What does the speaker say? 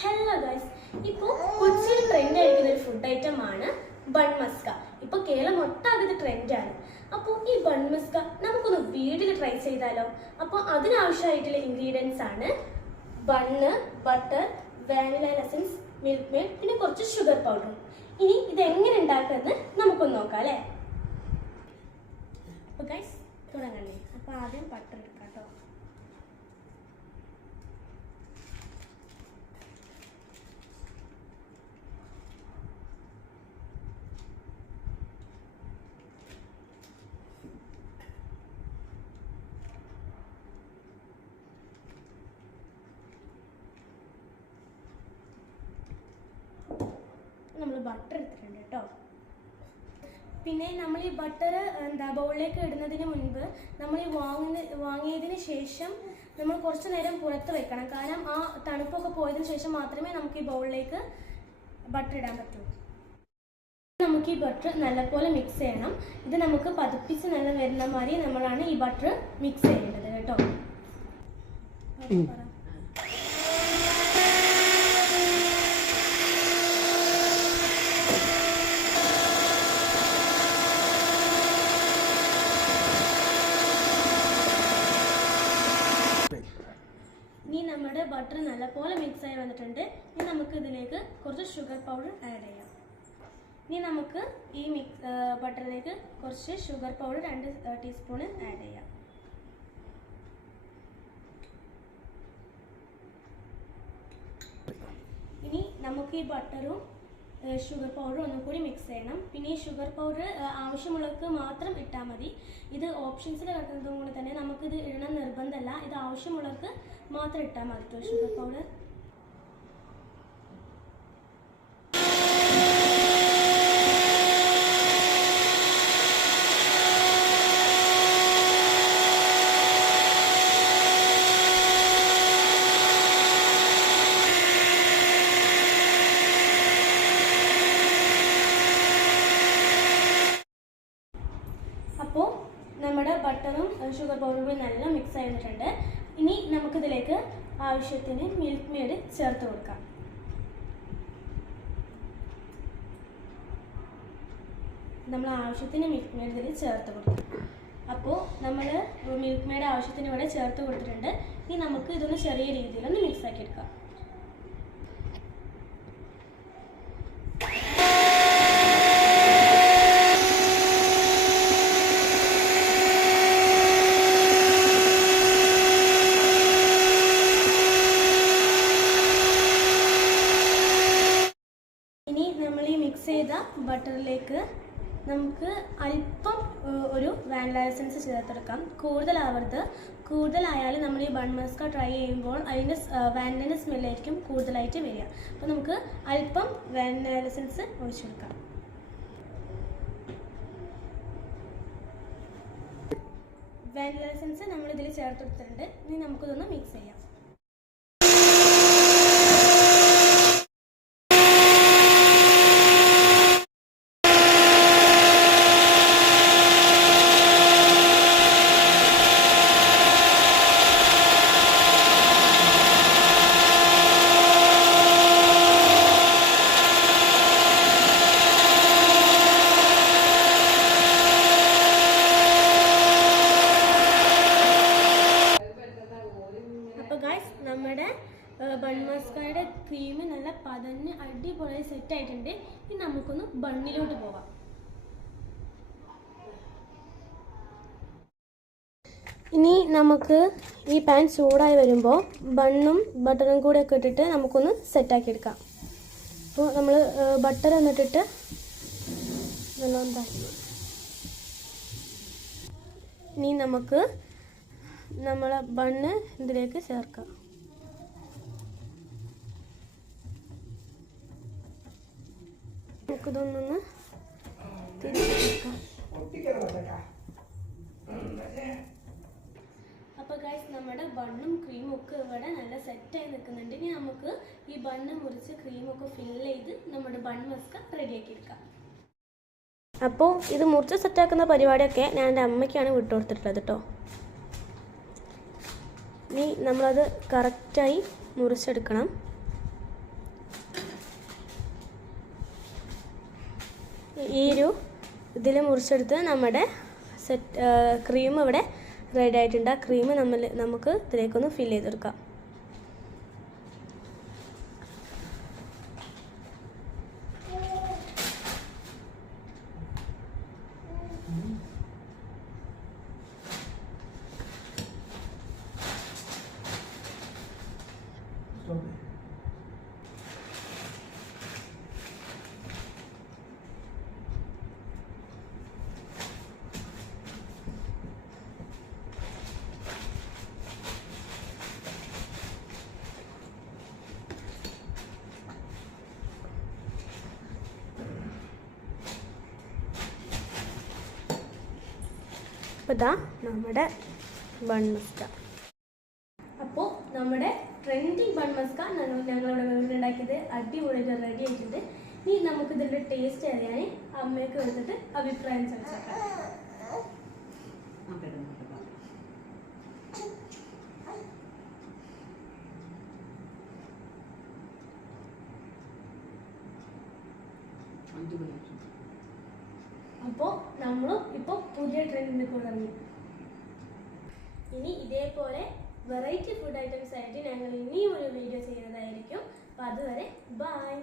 Hello guys, ഇപ്പോൾ കൊച്ചിയിൽ trend ആയിരിക്കുന്ന ഒരു ഫുഡ് ഐറ്റം ആണ് ബൺ മസ്ക. ഇപ്പോൾ കേരളം ഒട്ടാകെ ട്രെൻഡാണ്. അപ്പോൾ ഈ ബൺ മസ്ക നമുക്കൊന്ന് വീട്ടിൽ ട്രൈ ചെയ്താലോ? അപ്പോൾ അതിനാവശ്യമായിട്ടുള്ള ഇൻഗ്രീഡിയൻസ് ആണ് bun, butter, vanilla essence, milk made, പിന്നെ കുറച്ച് ഷുഗർ പൗഡറും. ഇനി ഇതെങ്ങനെ ഉണ്ടാക്കുന്നത് നമുക്കൊന്ന് നോക്കാം അല്ലേ? അപ്പോൾ ഗൈസ് തുടങ്ങണ്ടേ? അപ്പോൾ ആദ്യം ബട്ടർ എടുക്കാം കേട്ടോ. നമ്മൾ ബട്ടർ എടുത്തിട്ടുണ്ട് കേട്ടോ. പിന്നെ നമ്മൾ ഈ ബട്ടർ ബൗളിലേക്ക് ഇടുന്നതിന് മുൻപ് നമ്മൾ ഈ വാങ്ങിയതിന് ശേഷം നമ്മൾ കുറച്ച് നേരം പുറത്ത് വെക്കണം. കാരണം ആ തണുപ്പൊക്കെ പോയതിനു ശേഷം മാത്രമേ നമുക്ക് ഈ ബൗളിലേക്ക് ബട്ടർ ഇടാൻ പറ്റൂ. നമുക്ക് ഈ ബട്ടർ നല്ലപോലെ മിക്സ് ചെയ്യണം. ഇത് നമുക്ക് പതിപ്പിച്ച് നല്ല വരുന്ന മാതിരി നമ്മളാണ് ഈ ബട്ടർ മിക്സ് ചെയ്യേണ്ടത് കേട്ടോ. ഇനി നമ്മുടെ ബട്ടർ നല്ലപോലെ മിക്സ് ആയി വന്നിട്ടുണ്ട്. ഇനി നമുക്ക് ഇതിലേക്ക് കുറച്ച് ഷുഗർ പൗഡർ ആഡ് ചെയ്യാം. ഇനി നമുക്ക് ഈ ബട്ടറിലേക്ക് കുറച്ച് ഷുഗർ പൗഡർ 2 ടീസ്പൂൺ ആഡ് ചെയ്യാം. ഇനി നമുക്ക് ഈ ബട്ടറും ഷുഗർ പൗഡറും ഒന്നും കൂടി മിക്സ് ചെയ്യണം. പിന്നെ ഈ ഷുഗർ പൗഡർ ആവശ്യമുള്ളവർക്ക് മാത്രം ഇട്ടാൽ മതി. ഇത് ഓപ്ഷൻസിൽ കിടക്കുന്നത് കൊണ്ട് തന്നെ നമുക്കിത് ഇടണം നിർബന്ധമല്ല. ഇത് ആവശ്യമുള്ളവർക്ക് മാത്രം ഇട്ടാൽ മതി കേട്ടോ ഷുഗർ പൗഡർ. അപ്പോൾ നമ്മുടെ ബട്ടറും ഷുഗർ പൗഡറും നല്ല മിക്സ് ആയിട്ടുണ്ട്. ഇനി നമുക്കിതിലേക്ക് ആവശ്യത്തിന് മിൽക്ക് മെയ്ഡ് ചേർത്ത് കൊടുക്കാം. നമ്മൾ ആവശ്യത്തിന് മിൽക്ക് മെയ്ഡ് ഇതിൽ ചേർത്ത് കൊടുക്കാം. അപ്പോൾ നമ്മൾ മിൽക്ക് മെയ്ഡ് ആവശ്യത്തിന് ഇവിടെ ചേർത്ത് കൊടുത്തിട്ടുണ്ട്. ഇനി നമുക്ക് ഇതൊന്ന് ചെറിയ രീതിയിലൊന്ന് മിക്സ് ആക്കി എടുക്കാം. ഇനി നമ്മൾ ഈ മിക്സ് ചെയ്ത ബട്ടറിലേക്ക് നമുക്ക് അല്പം ഒരു വാനില എസൻസ് ചേർത്തെടുക്കാം. കൂടുതലായാൽ നമ്മൾ ഈ ബൺ മസ്ക ട്രൈ ചെയ്യുമ്പോൾ അതിൻ്റെ വാനിലയുടെ സ്മെല്ലായിരിക്കും കൂടുതലായിട്ട് വരിക. അപ്പോൾ നമുക്ക് അല്പം വാനില എസൻസ് ഒഴിച്ചെടുക്കാം. വാനില എസൻസ് നമ്മളിതിൽ ചേർത്തെടുത്തിട്ടുണ്ട്. ഇനി നമുക്കിതൊന്ന് മിക്സ് ചെയ്യാം. അപ്പോൾ ഗൈസ് നമ്മുടെ ബൺ മസ്കയുടെ ക്രീം നല്ല പതഞ്ഞ് അടിപൊളി സെറ്റ് ആയിട്ടുണ്ട്. ഇനി നമുക്കൊന്ന് ബണ്ണിലോട്ട് പോവാം. ഇനി നമുക്ക് ഈ പാൻ ചൂടായി വരുമ്പോൾ ബണ്ണും ബട്ടറും കൂടെ ഒക്കെ ഇട്ടിട്ട് നമുക്കൊന്ന് സെറ്റാക്കി എടുക്കാം. അപ്പോൾ നമ്മൾ ബട്ടർ എന്നിട്ടിട്ട് നല്ലോണം ഉണ്ടാക്കി. ഇനി നമുക്ക് നമ്മളെ ബണ്ണ് ഇതിലേക്ക് ചേർക്കാം. നമുക്കിതൊന്നൊന്ന് തിരിച്ചെടുക്കാം. അപ്പോൾ ഗൈസ് നമ്മുടെ ബണ്ണും ക്രീമും ഒക്കെ ഇവിടെ നല്ല സെറ്റായി നിൽക്കുന്നുണ്ട്. ഇനി നമുക്ക് ഈ ബണ്ണ് മുറിച്ച് ക്രീമൊക്കെ ഫില്ല് ചെയ്ത് നമ്മുടെ ബൺ മസ്ക റെഡിയാക്കി എടുക്കാം. അപ്പോൾ ഇത് മുറിച്ച് സെറ്റാക്കുന്ന പരിപാടിയൊക്കെ ഞാൻ എൻ്റെ അമ്മയ്ക്കാണ് വിട്ടുകൊടുത്തിട്ടുള്ളത് കേട്ടോ. ഇനി നമ്മളത് കറക്റ്റായി മുറിച്ചെടുക്കണം. ഈ ഒരു ഇതിൽ മുറിച്ചെടുത്ത് നമ്മുടെ ക്രീം ഇവിടെ റെഡി ആയിട്ടുണ്ട്. ആ ക്രീം നമുക്ക് ഇതിലേക്കൊന്ന് ഫില്ല് ചെയ്തെടുക്കാം. അപ്പോൾ ഇതാ നമ്മുടെ ബൺ മസ്ക. അപ്പോൾ നമ്മുടെ ട്രെൻഡിങ് ബൺ മസ്ക ഞങ്ങളിവിടെ വീട്ടിലുണ്ടാക്കിയത് അടിപൊളിയായിട്ട് റെഡി ആയിട്ടുണ്ട്. ഇനി നമുക്ക് ഇതിൻ്റെ ടേസ്റ്റ് അറിയാൻ അമ്മയൊക്കെ എടുത്തിട്ട് അഭിപ്രായം ചോദിച്ചേക്കാം. അപ്പോൾ നമ്മൾ ഇപ്പോൾ പുതിയ ട്രെൻഡിൽ കൊണ്ടുവന്നു. ഇനി ഇതേപോലെ വെറൈറ്റി ഫുഡ് ഐറ്റംസ് ആയിട്ട് ഞങ്ങൾ ഇനിയും ഒരു വീഡിയോ ചെയ്യുന്നതായിരിക്കും. അപ്പോൾ അതുവരെ ബൈ.